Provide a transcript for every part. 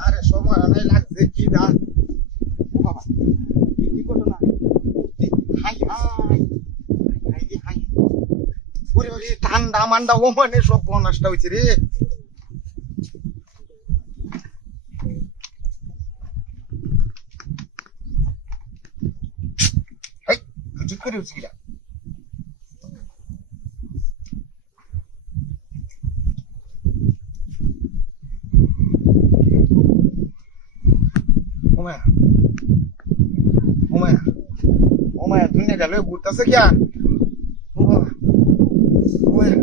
আরে সময় অনেক লাগছে কি দাঁত ও বাবা কি ঘটনা হাই হাই হাই হাই ওরে ওরে ঠান্ডা মান্ডা ও মানে সব নষ্ট হয়েছে রে হাই কিছু করে হচ্ছে কিরা ওমায়া ওমায়া ওমায়া দুনিয়া গেল ঘুরতেছে কি আর ওমায়া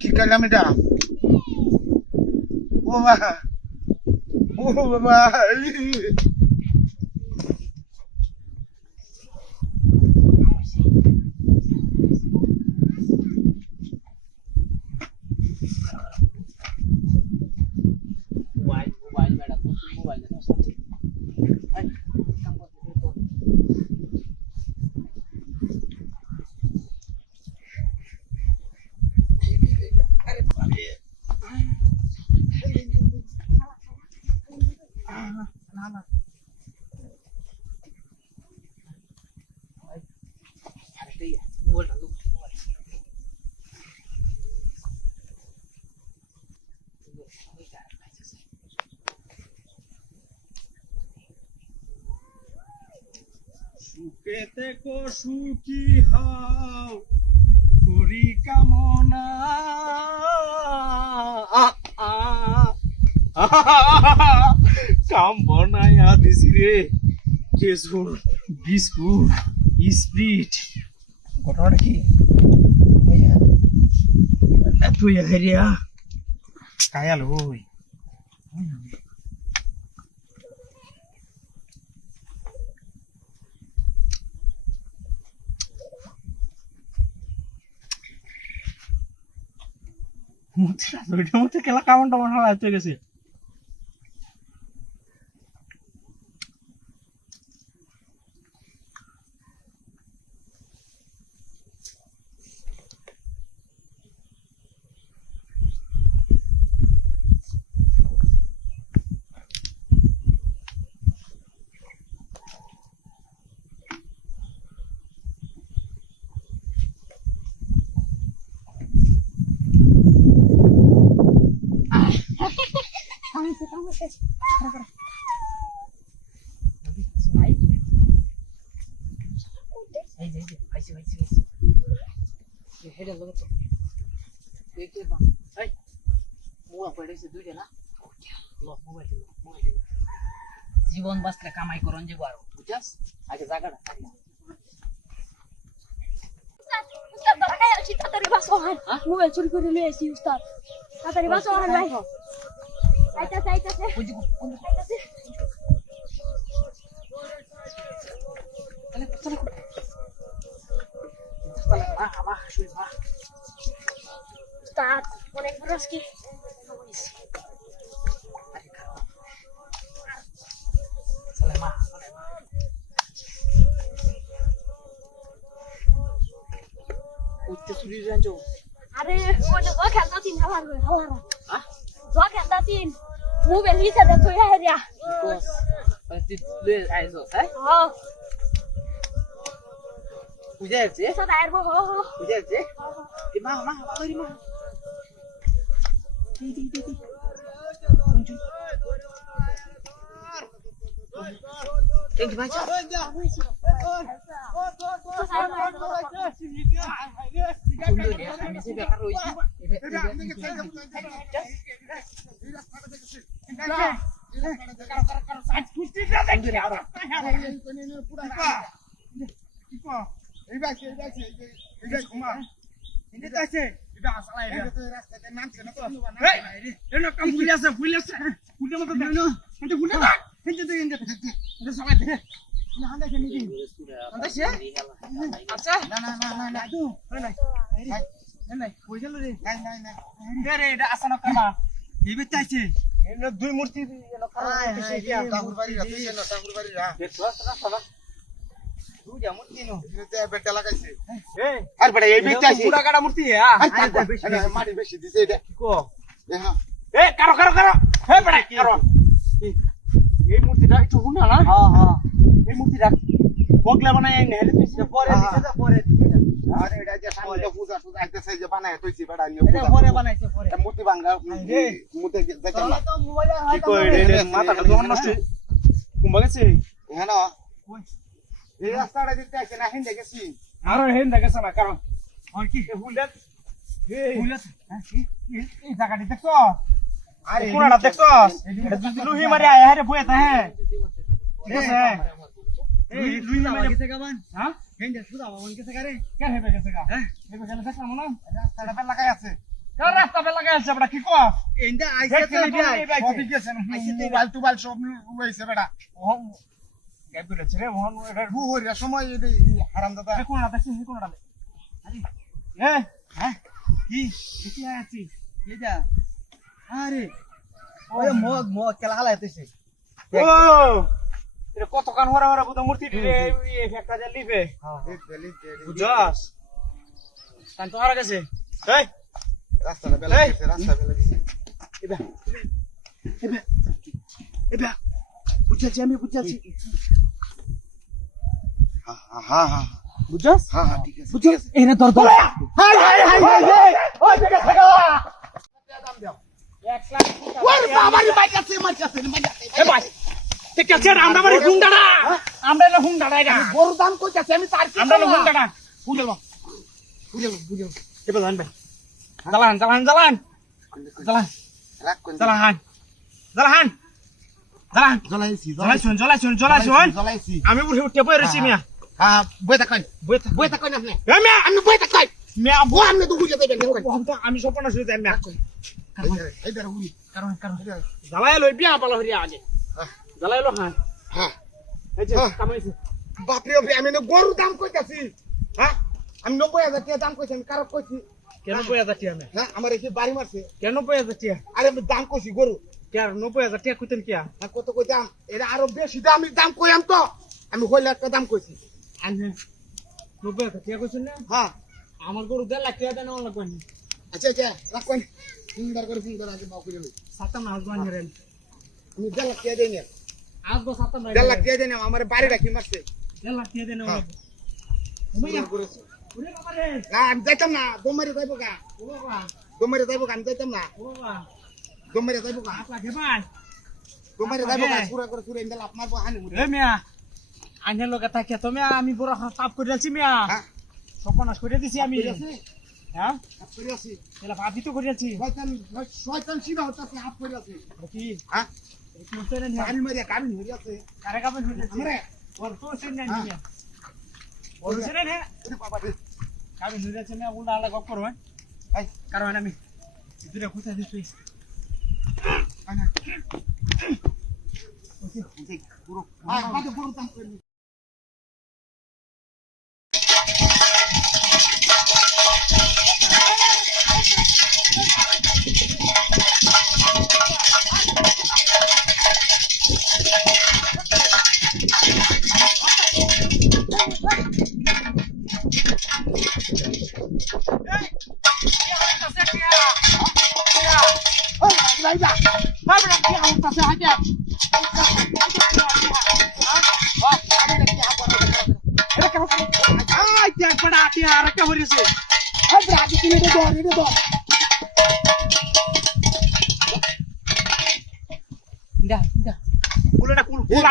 কি করলাম এটা ও বাবা ও বাবা সুখেতে কো সুখী হও করি কামনা কাম বনায়া দিছি রে কেসুর বিস্কুট স্প্রিট ঘটনাটা কি তুই হেরিয়া কায়াল ওই ওইটার মধ্যে খেলা কামন টামন হারাতে গেছে জীবন বাঁচলে কামাই করন যে আরো বুঝছস আগে জায়গাটা তাড়াতাড়ি বাসো হান মোবাইল চুরি করে নিয়ে এসি উস্তাদ তাড়াতাড়ি বাসো হান ভাই আইতাছে আইতাছে আইতাছে চলে মা আমা শুই মা উস্তাদ অনেক বড় আজকে চলে মা উঠতে চুরি জানছো আরে ওনে গো খেলতা তিন হালার হালার হ্যাঁ গো খেলতা তিন মোবাইল হিসা দে তুই হেরিয়া বস তুই লে আইছো হ্যাঁ হ্যাঁ বুঝে যাচ্ছে এসো দায়ের বো হো হো বুঝে যাচ্ছে মা বাড়ি মা দি কুঞ্জু Thank you, Bacha. দুই মূর্তি বেটা লাগাইছে আর বেটা এই বেটা আছে পুরা কাটা মূর্তি হ্যাঁ মাটি বেশি দিছে এটা কো দেখা এ কারো কারো কারো হে বড়া কারো এই মূর্তিটা একটু হুনা না হ্যাঁ হ্যাঁ এই মূর্তিটা বগলা বানায় এনে হেলে তুই পরে দিছে যা পরে দিছে আরে এটা যে সামনে পূজা সুজা আইতেছে যে বানায় তুইছি বেড়া নিয়ে এটা পরে বানাইছে পরে মূর্তি ভাঙা মূর্তি দেখলাম না তো মোবাইলে কি কই রে মাথাটা তো নষ্ট কুম্বা গেছে হ্যাঁ না এই রাস্তাটা দিতে আছে না হিন্দে গেছি আর হেন দেখছ না কারণ আর কি হুন্ডা হুন্ডা এই জায়গাটি দেখছ আরে কোনটা দেখছ এটা যদি লুহি মারি আয় রে বয়ে তা হ্যাঁ ঠিক আছে এই লুহি মারি গেছে গাবান হ্যাঁ হেন্ডে সুদা বাবান গেছে কারে কে হেবে গেছে গা হেবে গেলে দেখলাম না রাস্তাটা বেলা লাগাই আছে কার রাস্তা বে লাগাই আছে বড়া কি কস এন্ডা আইছে তো সবই গেছে মোবাইল টোবাইল সব লইছে বেড়া ওহন গাইব গেছে রে ওহন এটা বুহরিয়া সময় হারাম দাদা কোনটা দেখছিস কোনটা আরে এ হ্যাঁ কি কি আছি এটা আরে ওই মগ কেলা হালাইতেছে ও এটা কত কান হরা হরা বুদা মূর্তি রে এই একটা যা লিবে বুঝছস কান তো হারা গেছে এই রাস্তাটা বেলা গেছে রাস্তা বেলা গেছে এবা বুঝাছি আমি বুঝাছি হ্যাঁ হ্যাঁ বুঝছস হ্যাঁ হ্যাঁ ঠিক আছে বুঝছস এনে ধর ধর হাই হাই হাই হাই ও দেখা থাকা 1 লাখ ওর বাবারে মাইকাছে এ ভাই ঠিক আছে আমরা বাড়ি হুন্ডাড়া আমরা না হুন্ডাড়া এটা গরু দাম কইতাছে আমি তার আমরা না হুন্ডাড়া বুঝলো এবার জান ভাই জালান জালান জালান জালান রাখ কোন জালান জালান জালান জ্বলাইছি জ্বলাইছি আমি উঠে বই রইছি মিয়া হ্যাঁ বইতা কই বইতা কই না আপনি এ মিয়া আমি বইতা কই মিয়া ও আপনি তো বুঝে দেবেন কই আমি স্বপ্ন শুরু যাই মিয়া এই দাঁড়া উনি কারণ জ্বালাই লই বিয়া পালা হরিয়া আগে জ্বালাই লো হ্যাঁ হ্যাঁ এই যে কামাইছে বাপরে বাপরে আমি গরু দাম কইতাছি হ্যাঁ আমি 90000 টাকা দাম কইছি আমি কারক কইছি কেন 90000 টাকা না হ্যাঁ আমার এসে বাড়ি মারছে কেন 90000 টাকা আরে আমি দাম কইছি গরু কে 90000 টাকা কইতেন কি হ্যাঁ কত কইতাম এটা আরো বেশি দাম কইয়াম তো আমি হইলে একটা দাম কইছি আনে 90000 টাকা কইছেন না হ্যাঁ আমার গরু 1.5 লাখ টাকা দেন অন লাগবে আচ্ছা আচ্ছা রাখ কোন সুন্দর করে সুন্দর আগে বাউ করে লই সাতাম হাজবান রেন আমি 1.5 লাখ টাকা দেই না আজ তো সাতাম 1.5 লাখ টাকা দেই না আমার বাড়িটা কি মারছে 1.5 লাখ টাকা দেন অন লাগবে সুন্দর করেছে। ওরে বাবা রে না আমি যাইতাম না দমারে যাইবো গা ও বাবা দমারে যাইবো গা আমি যাইতাম না ও বাবা দমারে যাইবো গা আপলা কে ভাই দমারে যাইবো গা সুরা করে সুরা ইন্দা লাভ মারবো হানি মুড়ি এ মিয়া আইনের লগে থাকে তো মিয়া আমি বড় সাপ করে দিছি মিয়া হ্যাঁ সপনাশ করে দিছি আমি হ্যাঁ করে আছি এলা ভাবি তো করে দিছি শয়তান সিনা হতাছে হাত করে আছে কি হ্যাঁ কি হচ্ছে না কাবিন মারিয়া কাবিন হই আছে কারে কাবে হইছে আমারে ওর তো সিন না নিয়া ওর সিন না ওরে বাবা রে কাবে হইছে না উল্টা আলা গপ করবে এই কারণ আমি দুটা খুঁজা দিছি আনা ওকে পুরো বাদে পুরো দাম করে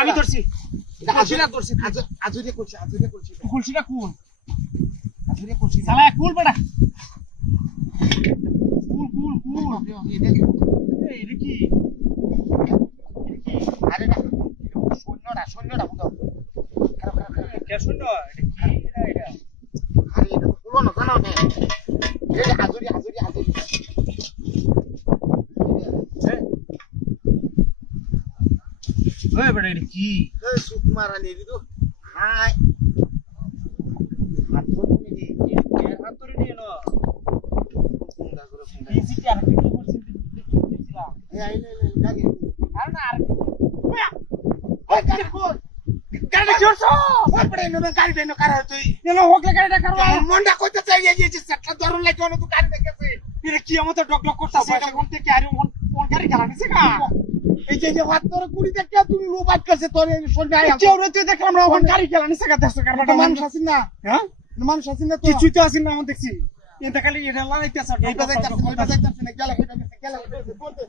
আমি ধরছি আজুরে করছি খুলছিটা কোন আজুরে করছি শালা কুল বেটা কুল এই এটা কি আরে না সৈন্যটা বুঝো কে শুনো এটা কি এটা আরে এটা তো পুরো না জানো না এই আজুরি ওই বেটা এটা কি এই সুত মারানি দিদু হাই হাত ধরে নি এর হাত ধরে নিয়ে নো সুন্দর করে সুন্দর এই সিটি আর কি করছিস দিছিলা এই আইলে লাগে আর না আর ওই গাড়ি কই গাড়ি জোরছো ওপরে নো গাড়ি দেনো কার তুই এলো হোকলে গাড়িটা কারো মন্ডা কইতে চাই এই যে সেটটা ধরন লাগে না তুই গাড়ি দেখেছিস এটা কি আমার তো ডক ডক করতেছে এটা কোন থেকে আর কোন গাড়ি নিছে গা এই যে হাত ধরে কুড়ি টাকা তুমি লোক আটকাছে তোর সঙ্গে আয় কেউ রে তুই দেখলাম না ওখান গাড়ি খেলা নিছে গা দেখছ কারবাটা মানুষ আছেন না হ্যাঁ মানুষ আছেন না তো কিছুই তো আসিন না এখন দেখছি এটা খালি এটা লাগাইতেছে এইটা যাইতাছে না গেলে গেলে বলতে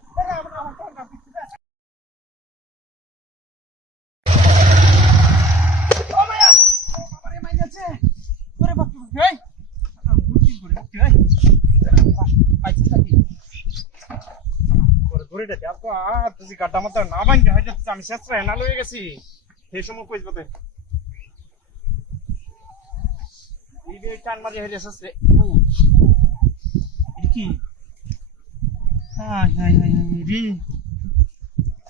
আমি শেষ না লয়ে গেছি সেই সময় কইস বতে এই টান মারি হয়ে শেষ রে কি রে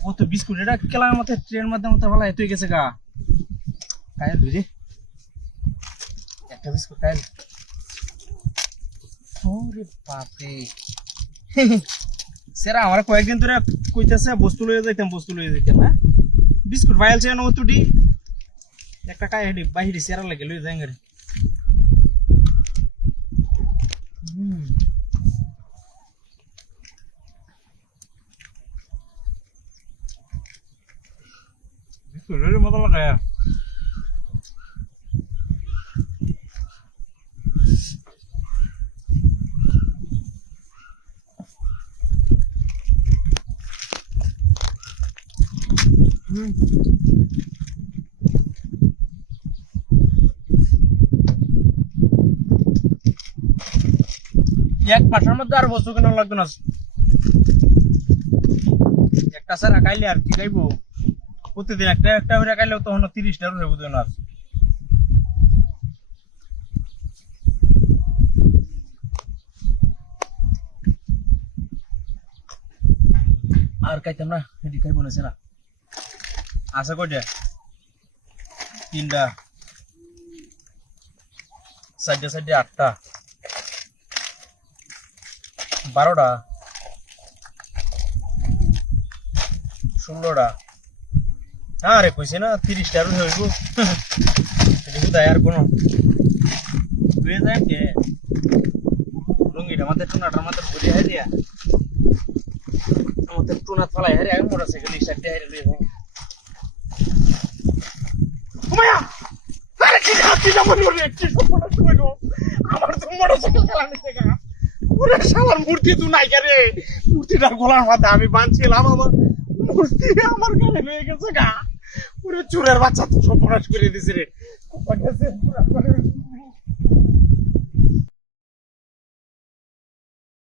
ও তো বিস্কুট এটা কেলার মতো ট্রেন মাধ্যমে তো ভালো হয়ে গেছে গা খাইল রে একটা বিস্কুট খাইল ওরে বাপরে সেরা আমার কয়েকদিন ধরে কইতেছে বস্তু লয়ে যাইতাম হ্যাঁ বিস্কুট ভাইলছে না তুটি একটা খাই হেডি বাহিরি সেরা লাগে লয়ে যাই রে বিস্কুটের মতো লাগে এক মাসের মধ্যে আর বস্তু কেনা লাগবে না একটা স্যার খাইলে আর কি খাইবো প্রতিদিন একটা একটা করে খাইলেও তখন 30টা রয়ে বুঝবে না আর খাইতাম না এটি খাইবো না সেরা আশা করি 3টা 4 8টা 12টা 16টা আরে কইছি না 30টা হইব এদিকে দায় আর কোন দুই যায় কে লুঙ্গিটা মাথায় টুনাটার মাথায় ঘুরে হাই দিয়া আমাদের টুনা ফলাই হারে আগে মোটরসাইকেল স্টার্ট দিয়ে হারে লয়ে যায় ওমায়া আরে কি হাতি যেমন করে কি সপনা শুয়ে গো আমার তো মোটরসাইকেল চালানো নিছে গা ওরে শালার মূর্তি তুই নাই রে মূর্তিটার গলার মাথা আমি বাঁধছিলাম আমার মূর্তি আমার গায়ে লয়ে গেছে গা ওরে চুরের বাচ্চা তো সপনাশ করে দিছে রে